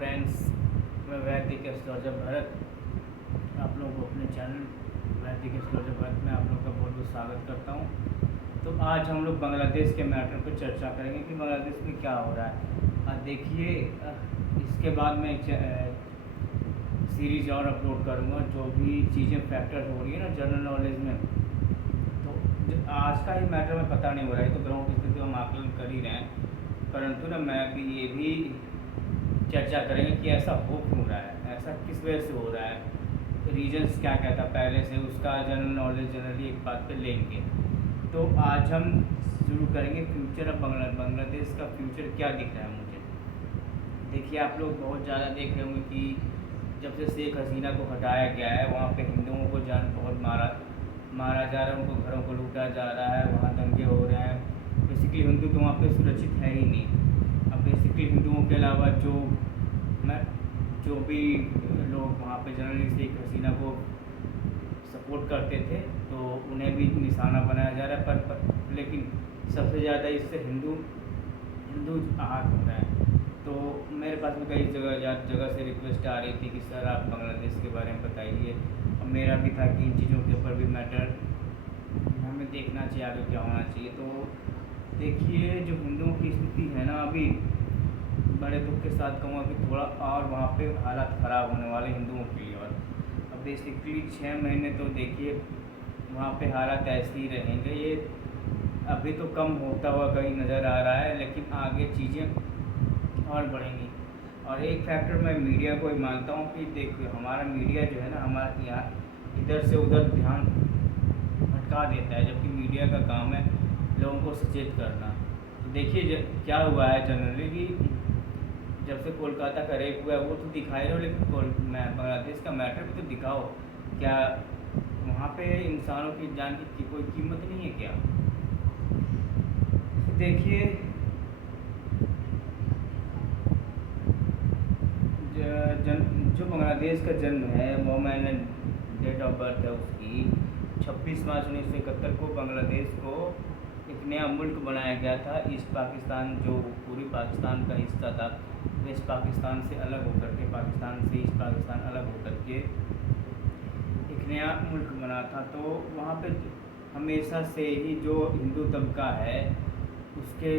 Friends, मैं वैदिक astrologer Bharat आप लोगों को अपने चैनल वैदिक एस्ट्रोलॉजर भरत में आप लोगों का बहुत बहुत स्वागत करता हूँ। तो आज हम लोग बांग्लादेश के मैटर पर चर्चा करेंगे कि बांग्लादेश में क्या हो रहा है। देखिए, इसके बाद मैं सीरीज और अपलोड करूँगा जो भी चीज़ें फैक्टर हो रही है ना जनरल नॉलेज में। तो आज का ही मैटर में पता नहीं हो रहा है, तो ग्रहों की स्थिति हम आकलन कर ही रहे हैं, परंतु ना मैं भी ये भी चर्चा करेंगे कि ऐसा हो क्यों रहा है, ऐसा किस वजह से हो रहा है, रीजन्स क्या क्या था पहले से, उसका जनरल नॉलेज जनरली एक बात पे लेंगे। तो आज हम शुरू करेंगे फ्यूचर ऑफ बांग्लादेश का फ्यूचर क्या दिख रहा है मुझे। देखिए, आप लोग बहुत ज़्यादा देख रहे होंगे कि जब से शेख हसीना को हटाया गया है वहाँ पे हिंदुओं को जान बहुत मारा जा रहा है, उनको घरों को लूटा जा रहा है, वहाँ दंगे हो रहे हैं। बेसिकली हिंदू तो वहाँ पे सुरक्षित है ही नहीं। अब बेसिकली हिंदुओं के अलावा जो भी लोग वहाँ पे जनरली शेख हसीना को सपोर्ट करते थे तो उन्हें भी निशाना बनाया जा रहा है, पर लेकिन सबसे ज़्यादा इससे हिंदू आहत हो रहे हैं। तो मेरे पास में कई जगह से रिक्वेस्ट आ रही थी कि सर आप बांग्लादेश के बारे में बताइए, और मेरा भी था कि इन चीज़ों के ऊपर भी मैटर हमें देखना चाहिए, आगे क्या होना चाहिए। तो देखिए, जो हिंदुओं की स्थिति है ना, अभी बड़े दुख के साथ कहूँगा कि थोड़ा और वहाँ पे हालात ख़राब होने वाले हिंदुओं के लिए। और अब बेसिकली 6 महीने तो देखिए वहाँ पे हालात ऐसे ही रहेंगे। ये अभी तो कम होता हुआ कहीं नज़र आ रहा है, लेकिन आगे चीज़ें और बढ़ेंगी। और एक फैक्टर मैं मीडिया को ही मानता हूँ कि देखिए हमारा मीडिया जो है ना, हमारे यहाँ इधर से उधर ध्यान भटका देता है, जबकि मीडिया का काम है लोगों को सचेत करना। तो देखिए क्या हुआ है जनरली कि जब से कोलकाता का रेप हुआ है वो तो दिखाई रहे हो, लेकिन बांग्लादेश का मैटर भी तो दिखाओ। क्या वहाँ पे इंसानों की जान की कोई कीमत नहीं है क्या? तो देखिए, जो बांग्लादेश का जन्म है वो मैंने डेट ऑफ बर्थ है उसकी 26 मार्च 1971 को बांग्लादेश को एक नया मुल्क बनाया गया था। ईस्ट पाकिस्तान जो पूरी पाकिस्तान का हिस्सा था, वेस्ट पाकिस्तान से अलग होकर के, पाकिस्तान से ईस्ट पाकिस्तान अलग होकर के एक नया मुल्क बना था। तो वहाँ पे हमेशा से ही जो हिंदू तबका है उसको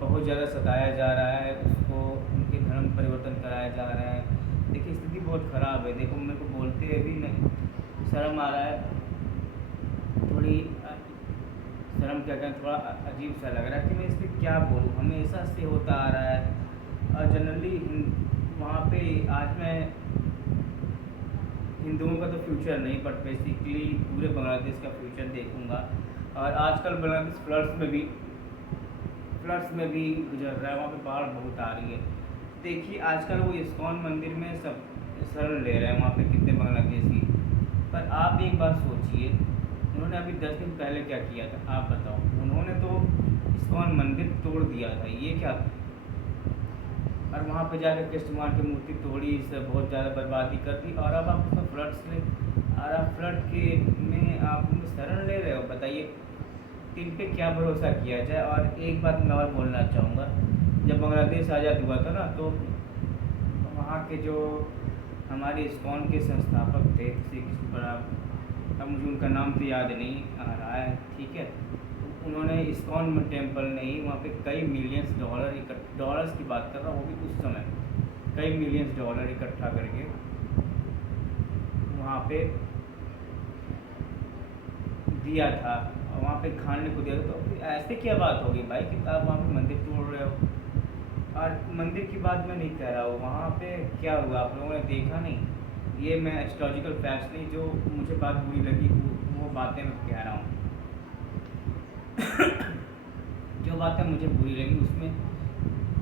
बहुत ज़्यादा सताया जा रहा है, उसको उनके धर्म परिवर्तन कराया जा रहा है। देखिए स्थिति बहुत ख़राब है। देखो मेरे को बोलते हुए भी नहीं शर्म आ रहा है, थोड़ी शर्म क्या कहें, थोड़ा अजीब सा लग रहा है कि मैं इस पर क्या बोलूँ। हमेशा से होता आ रहा है और जनरली वहाँ पे आज मैं हिंदुओं का तो फ्यूचर नहीं, बट बेसिकली पूरे बांग्लादेश का फ्यूचर देखूँगा। और आजकल बांग्लादेश फ्लड्स में भी गुजर रहा है, वहाँ पे बाढ़ बहुत आ रही है। देखिए आजकल वो इस्कॉन मंदिर में सब शरण ले रहे हैं वहाँ पे कितने बांग्लादेशी। पर आप एक बात सोचिए, उन्होंने अभी 10 दिन पहले क्या किया था आप बताओ। उन्होंने तो इस्कॉन मंदिर तोड़ दिया था, ये क्या था? और वहाँ पे जाकर कृष्ण भगवान की मूर्ति तोड़ी, इससे बहुत ज़्यादा बर्बादी कर दी। और अब आप उसमें फ्लड के में आप उनमें शरण ले रहे हो, बताइए इन पे क्या भरोसा किया जाए। और एक बात मैं और बोलना चाहूँगा, जब बांग्लादेश आज़ाद हुआ था ना, तो वहाँ के जो हमारे इस्कॉन के संस्थापक थे, श्री कृष्ण अब मुझे उनका नाम तो याद नहीं आ रहा है, ठीक है। उन्होंने इस्कॉन टेम्पल नहीं, वहाँ पे कई मिलियंस डॉलर्स की बात कर रहा हूँ, वो भी उस समय कई मिलियंस डॉलर इकट्ठा करके वहाँ पे दिया था, और वहाँ पे खाने को दिया था। तो ऐसे क्या बात होगी भाई कि आप वहाँ पे मंदिर तोड़ रहे हो? और मंदिर की बात मैं नहीं कह रहा हूँ, वहाँ पे क्या हुआ आप लोगों ने देखा नहीं? ये मैं एस्ट्रोलॉजिकल फैक्ट्स नहीं, जो मुझे बात बुरी लगी वो बातें मैं कह रहा हूँ। जो बातें मुझे बुरी लगी उसमें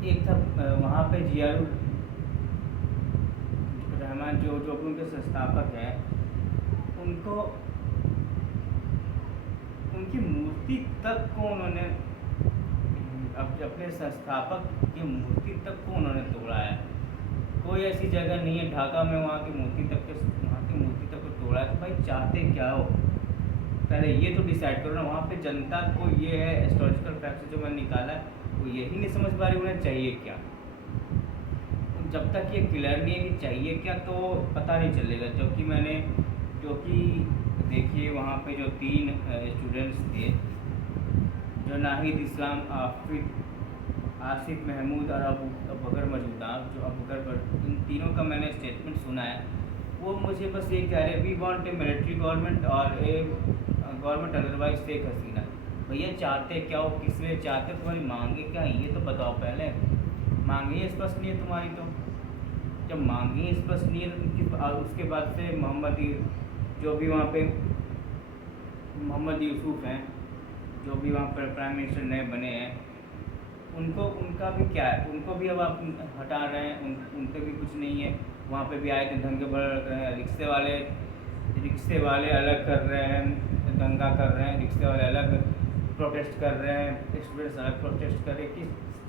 एक था, वहाँ पे जियाउर रहमान जो उनके संस्थापक हैं, उनको उनकी मूर्ति तक को उन्होंने अपने संस्थापक की मूर्ति तक को उन्होंने तोड़ा है। कोई ऐसी जगह नहीं है ढाका में वहाँ की मूर्ति तक को तोड़ा है। तो भाई चाहते क्या हो, पहले ये तो डिसाइड करो ना। वहाँ पे जनता को ये है, एस्ट्रोलॉजिकल फैक्ट जो मैंने निकाला है वो यही नहीं समझ पा रही उन्हें चाहिए क्या। जब तक ये क्लियर नहीं है कि चाहिए क्या, तो पता नहीं चलेगा। क्योंकि देखिए वहाँ पे जो 3 स्टूडेंट्स थे, जो नाहिद इस्लाम, आसिफ महमूद और अबू बकर मौजूदा, जो अबू बकर, इन तीनों का मैंने स्टेटमेंट सुना है। वो मुझे बस ये कह रहे, we want a military government और a government otherwise Sheikh Hasina. भैया चाहते क्या हो, किस लिए चाहते, तुम्हारी मांगे क्या है ये तो बताओ पहले। मांगे स्पष्ट नहीं है तुम्हारी, तो जब मांगे स्पष्ट नहीं है तो उसके बाद से जो भी वहाँ पे मोहम्मद यूसुफ हैं, जो भी वहाँ पर प्राइम मिनिस्टर नए बने हैं, उनका भी क्या है, उनको भी अब आप हटा रहे हैं, उनके भी कुछ नहीं है। वहाँ पे भी आए थे दंगे बढ़ रहे हैं, रिक्शे वाले अलग कर रहे हैं, दंगा कर रहे हैं, रिक्शे वाले अलग प्रोटेस्ट कर रहे हैं, स्टूडेंट्स अलग प्रोटेस्ट कर रहे हैं।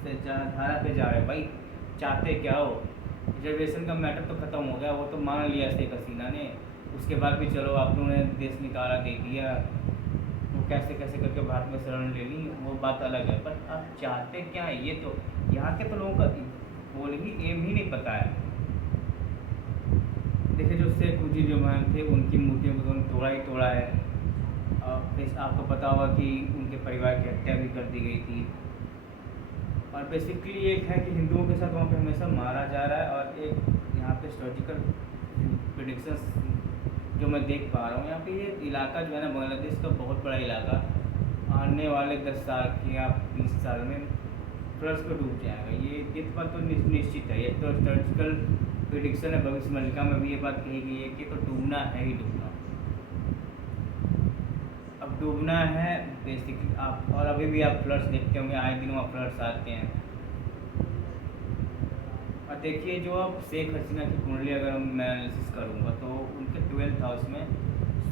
किस धारा पे जा रहे हैं भाई, चाहते क्या हो? रिजर्वेशन का मैटर तो ख़त्म हो गया, वो तो मान लिया शेख हसीना ने। उसके बाद भी चलो आप लोगों ने देश निकाला, दे दिया, वो कैसे कैसे करके भारत में शरण ले ली, वो बात अलग है। पर आप चाहते क्या है, ये तो यहाँ के तो लोगों का गोल ही, एम ही नहीं पता है। देखिए जो शेख मुजीबुर थे, उनकी मूर्तियों को तो उन्होंने तोड़ा है। आपको पता होगा कि उनके परिवार की हत्या भी कर दी गई थी। और बेसिकली एक है कि हिंदुओं के साथ वहाँ पे हमेशा मारा जा रहा है। और एक यहाँ पे हिस्टोरिकल प्रेडिक्शंस जो मैं देख पा रहा हूँ, यहाँ पे ये इलाका जो है ना, बांग्लादेश का बहुत बड़ा इलाका, आने वाले 10 साल के या 20 साल में फ्लड्स को डूब जाएगा। ये बात तो निश्चित है, ये तो हिस्टोरिकल प्रेडिक्शन है। भविष्य मल्लिका में भी ये बात कही गई है कि तो डूबना है ही डूबना। अब डूबना है बेसिकली आप, और अभी भी आप फ्लड्स देखते होंगे, आए दिन वहाँ फ्लड्स आते हैं। और देखिए जो अब शेख हसीना की कुंडली अगर मैं एनालिसिस करूँगा, तो उनके 12th हाउस में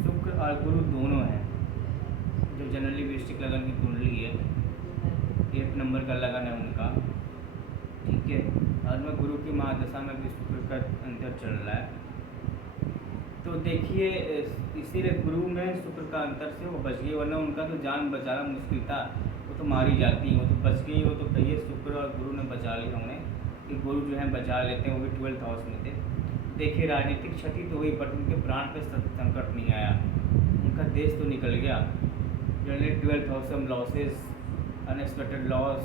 शुक्र और गुरु दोनों हैं। जो जनरली वृश्चिक लगन की कुंडली है, 8 नंबर का लगन है उनका, ठीक है। और में गुरु की महादशा में भी शुक्र का अंतर चल रहा है। तो देखिए इसीलिए गुरु में शुक्र का अंतर से वो बच गई, वरना उनका तो जान बचाना मुश्किल था। वो तो मारी जाती, वो तो बच गई। वो तो कहिए शुक्र और गुरु ने बचा लिया उन्हें, कि गुरु जो है बचा लेते हैं, वो भी 12th हाउस में थे। देखिए राजनीतिक क्षति तो हुई, बट उनके प्राण पे संकट नहीं आया, उनका देश तो निकल गया। जनरली 12th हाउस में लॉसेस, अनएक्सपेक्टेड लॉस,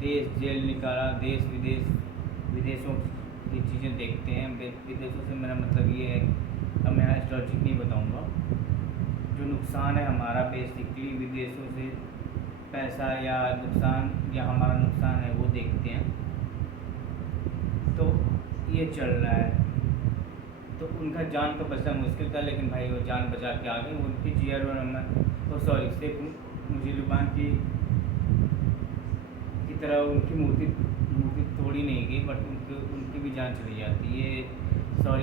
देश जेल निकाला, देश विदेशों की चीज़ें देखते हैं। विदेशों से मेरा मतलब ये है, अब मैं एस्ट्रोलॉजिक नहीं बताऊंगा, जो नुकसान है हमारा बेसिकली विदेशों से पैसा या नुकसान या हमारा नुकसान है, वो देखते हैं। तो ये चल रहा है। तो उनका जान तो बचना मुश्किल था, लेकिन भाई वो जान बचा के आ गए। उनकी शेख मुजीबुर की तरह उनकी मूर्ति तोड़ी नहीं गई, बट उनकी भी जान चली जाती है।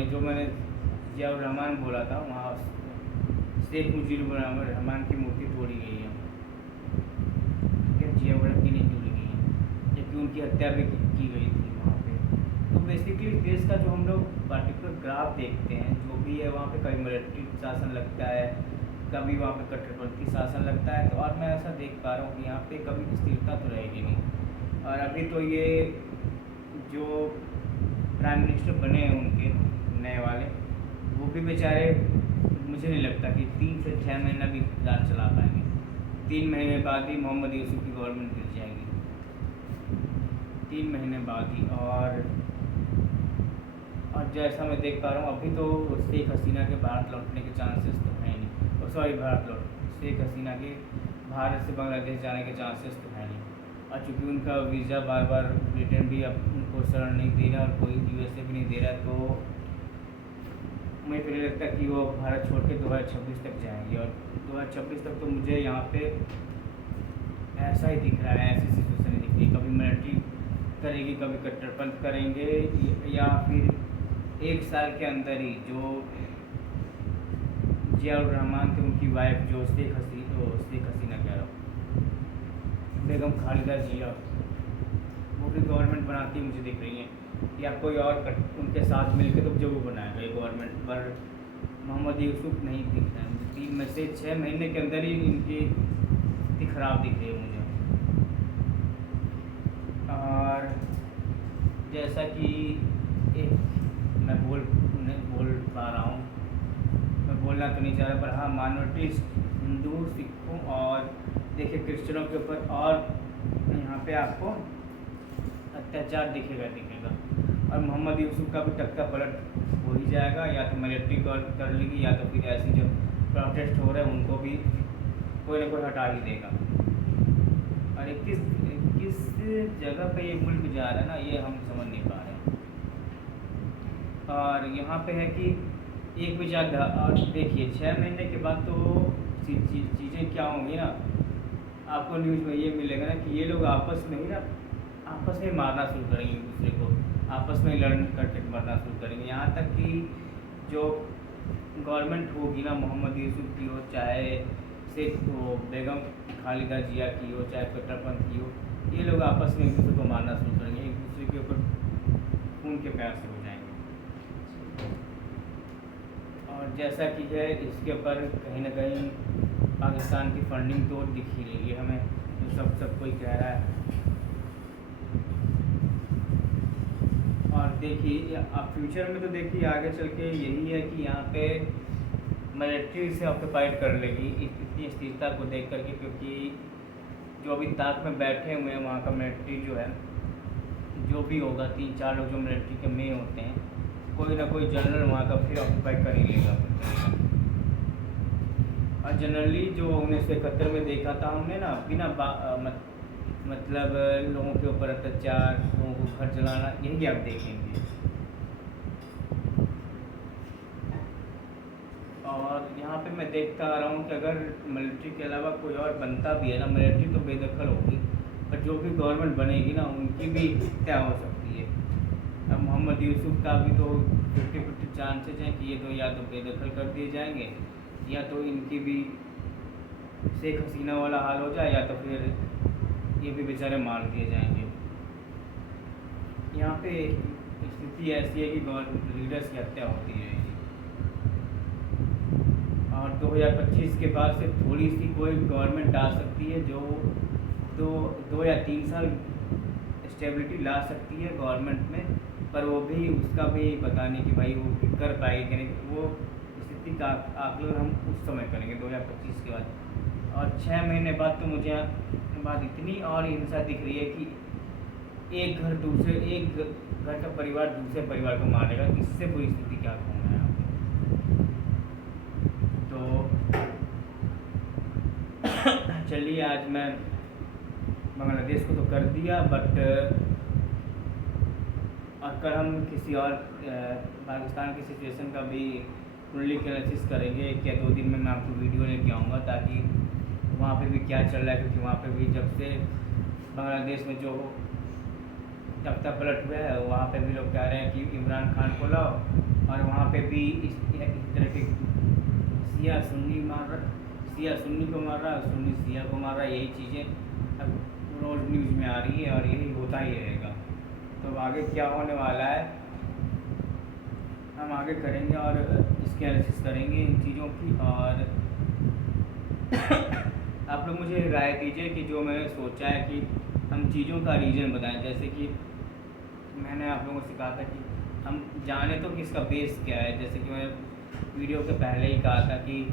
जो मैंने जियाउर रहमान बोला था, वहाँ शेख मुजीबुर रहमान की मूर्ति तोड़ी गई है, जियाउर की नहीं तोड़ी गई है, जबकि उनकी हत्या भी की गई थी वहाँ पे। तो बेसिकली देश का जो हम लोग पार्टिकुलर ग्राफ देखते हैं, जो भी है वहाँ पे कभी मिलिट्री शासन लगता है, कभी वहाँ पे कट्टरपंथी शासन लगता है। तो और मैं ऐसा देख पा रहा हूँ कि यहाँ पे कभी स्थिरता तो रहेगी नहीं। और अभी तो ये जो प्राइम मिनिस्टर बने हैं उनके नए वाले, वो भी बेचारे, मुझे नहीं लगता कि 3 से 6 महीना भी राज चला पाएंगे। 3 महीने बाद ही मोहम्मद यूसुफ की गवर्नमेंट गिर जाएगी, 3 महीने बाद ही। और जैसा मैं देख पा रहा हूँ, अभी तो शेख हसीना के भारत लौटने के चांसेस तो हैं नहीं। शेख हसीना के भारत से बांग्लादेश जाने के चांसेस तो हैं नहीं। और चूँकि उनका वीज़ा बार बार ब्रिटेन भी अब उनको शरण नहीं दे रहा और कोई USA भी नहीं दे रहा, तो मुझे तो नहीं लगता कि वो भारत छोड़ के 2026 तक जाएंगे। और 2026 तक तो मुझे यहाँ पे ऐसा ही दिख रहा है, ऐसी सिचुएशन दिख रही है। कभी मिलिट्री करेगी, कभी कट्टरपंथ करेंगे, या फिर 1 साल के अंदर ही जो जियाउर रहमान थे, उनकी वाइफ जो शेख हसीना कह रहा हूँ, बेगम खालिदा जिया, वो भी गवर्नमेंट बनाती मुझे दिख रही है। या कोई और उनके साथ मिलकर तो जरूर बनाएगा ये गवर्नमेंट, पर मोहम्मद यूसुफ नहीं दिख रहा है। 3 में से 6 महीने के अंदर ही इनकी स्थिति खराब दिख रही है मुझे। और जैसा कि तो नहीं चाह रहा, पर हाँ माइनॉरिटीज़ हिंदू, सिखों और देखिए क्रिश्चियनों के ऊपर और यहाँ पे आपको अत्याचार दिखेगा। और मोहम्मद यूसुफ का भी टक्का पलट हो ही जाएगा, या तो मिलिट्री कर लेगी, या तो फिर ऐसी जो प्रोटेस्ट हो रहे हैं उनको भी कोई ना कोई हटा ही देगा। और किस जगह पे ये मुल्क जा रहा है ना, ये हम समझ नहीं पा रहे हैं। और यहाँ पे है कि एक विचार, और देखिए 6 महीने के बाद तो चीज़ें क्या होंगी ना, आपको न्यूज़ में ये मिलेगा ना कि ये लोग आपस में मारना शुरू करेंगे एक दूसरे को, आपस में लड़ करके मरना शुरू करेंगे। यहाँ तक कि जो गवर्नमेंट होगी ना, मोहम्मद यूसुफ की हो, चाहे सिर्फ वो बेगम खालिदा जिया की हो, चाहे कट्टरपंथ की हो, ये लोग आपस में एक दूसरे को मारना शुरू करेंगे, एक दूसरे के ऊपर खून के प्यार से हो जाएंगे। और जैसा कि है, इसके ऊपर कहीं ना कहीं पाकिस्तान की फंडिंग तो दिख ही रही है हमें, तो सब कोई कह रहा है। और देखिए अब फ्यूचर में तो देखिए आगे चल के यही है कि यहाँ पे मिलिट्री से ऑक्यूपाइड कर लेगी इतनी स्थिरता को देख करके, क्योंकि जो अभी ताक में बैठे हुए हैं वहाँ का मिलिट्री जो है, जो भी होगा 3-4 लोग जो मिलिट्री के मेन होते हैं, कोई ना कोई जनरल वहाँ का फिर ऑक्यूपाई कर ही लेगा। और जनरली जो 1971 में देखा था हमने ना, बिना मतलब लोगों के ऊपर अत्याचार, लोगों को घर जलाना, यही आप देखेंगे। और यहाँ पे मैं देखता आ रहा हूँ कि अगर मिलिट्री के अलावा कोई और बनता भी है ना, मिलिट्री तो बेदखल होगी, पर जो भी गवर्नमेंट बनेगी ना, उनकी भी हत्या हो सकती है। अब मोहम्मद यूसुफ का भी तो 50-50 चांसेज हैं कि ये तो या तो बेदखल कर दिए जाएंगे, या तो इनकी भी शेख हसीना वाला हाल हो जाए, या तो फिर ये भी बेचारे मार दिए जाएंगे। यहाँ पे स्थिति ऐसी है कि लीडर्स की हत्या होती रहेगी। और 2025 के बाद से थोड़ी सी कोई गवर्नमेंट आ सकती है जो 2 या 3 साल स्टेबिलिटी ला सकती है गवर्नमेंट में, पर वो भी उसका भी पता नहीं कि भाई वो कर पाएगी कि नहीं। वो स्थिति का आकलन हम उस समय करेंगे 2025 के बाद। और 6 महीने बाद तो मुझे बात इतनी और हिंसा दिख रही है कि एक घर का परिवार दूसरे परिवार को मारेगा, इससे बुरी स्थिति क्या कहूँ मैं आपको। तो चलिए, आज मैं बांग्लादेश को तो कर दिया, बट और कल हम किसी और पाकिस्तान की सिचुएशन का भी फुल्ली एनालिसिस करेंगे। 1 या 2 दिन में मैं आपको वीडियो लेके आऊँगा, ताकि वहाँ पे भी क्या चल रहा है, क्योंकि वहाँ पे भी जब से बांग्लादेश में जो तख्ता पलट हुआ है, वहाँ पे भी लोग कह रहे हैं कि इमरान खान को लाओ, और वहाँ पे भी इस तरह के शिया सुन्नी को मार रहा, सुन्नी शिया को मार रहा, यही चीज़ें अब रोज़ न्यूज़ में आ रही है और यही होता ही रहेगा। तो आगे क्या होने वाला है हम आगे करेंगे और इसकी एनालिसिस करेंगे इन चीज़ों की। और आप लोग मुझे राय दीजिए कि जो मैंने सोचा है कि हम चीज़ों का रीज़न बताएं। जैसे कि मैंने आप लोगों से कहा था कि हम जाने तो कि इसका बेस क्या है। जैसे कि मैं वीडियो के पहले ही कहा था कि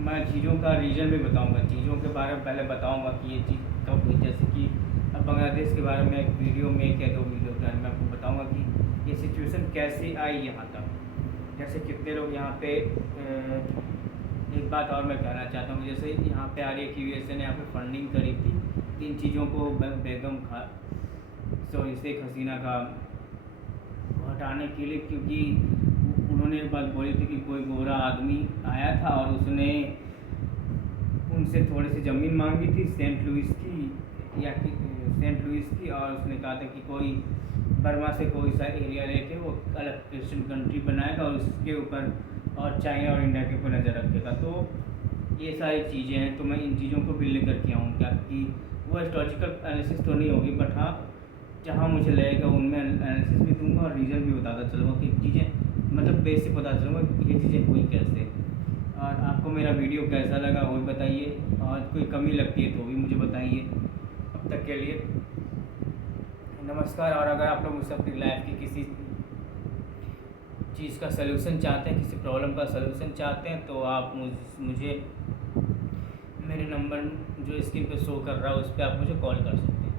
मैं चीज़ों का रीज़न भी बताऊंगा, चीज़ों के बारे में पहले बताऊंगा कि ये चीज़ कब हुई। जैसे कि अब बांग्लादेश के बारे में एक वीडियो में, एक या 2 वीडियो के अंदर मैं आपको बताऊँगा कि ये सिचुएशन कैसे आई यहाँ तक, जैसे कितने लोग यहाँ पे। एक बात और मैं कहना चाहता हूँ, जैसे यहाँ पे आ रही है कि यूएसए ने यहाँ पे फंडिंग करी थी इन चीज़ों को शेख हसीना का हटाने के लिए, क्योंकि उन्होंने एक बात बोली थी कि कोई गोरा आदमी आया था और उसने उनसे थोड़ी सी ज़मीन मांगी थी सेंट लुइस की, और उसने कहा था कि कोई बर्मा से कोई सा एरिया लेके वो अलग क्रिश्चियन कंट्री बनाएगा और उसके ऊपर और चाइना और इंडिया के ऊपर नज़र रखेगा। तो ये सारी चीज़ें हैं, तो मैं इन चीज़ों को भी लेकर के आऊँ क्या कि वो हिस्टोरिकल एनालिसिस तो नहीं होगी, बट हाँ जहाँ मुझे लगेगा उनमें एनालिसिस भी दूंगा और रीज़न भी बताता चलूँगा कि चीज़ें मतलब बेसिक पता चलूँगा ये चीज़ें हुई कैसे। और आपको मेरा वीडियो कैसा लगा वो भी बताइए, और कोई कमी लगती है तो भी मुझे बताइए। अब तक के लिए नमस्कार। और अगर आप लोग मुझसे अपनी लाइफ की किसी चीज़ का सलूशन चाहते हैं, किसी प्रॉब्लम का सलूशन चाहते हैं, तो आप मुझे मेरे नंबर जो स्क्रीन पे शो कर रहा है उस पर आप मुझे कॉल कर सकते हैं।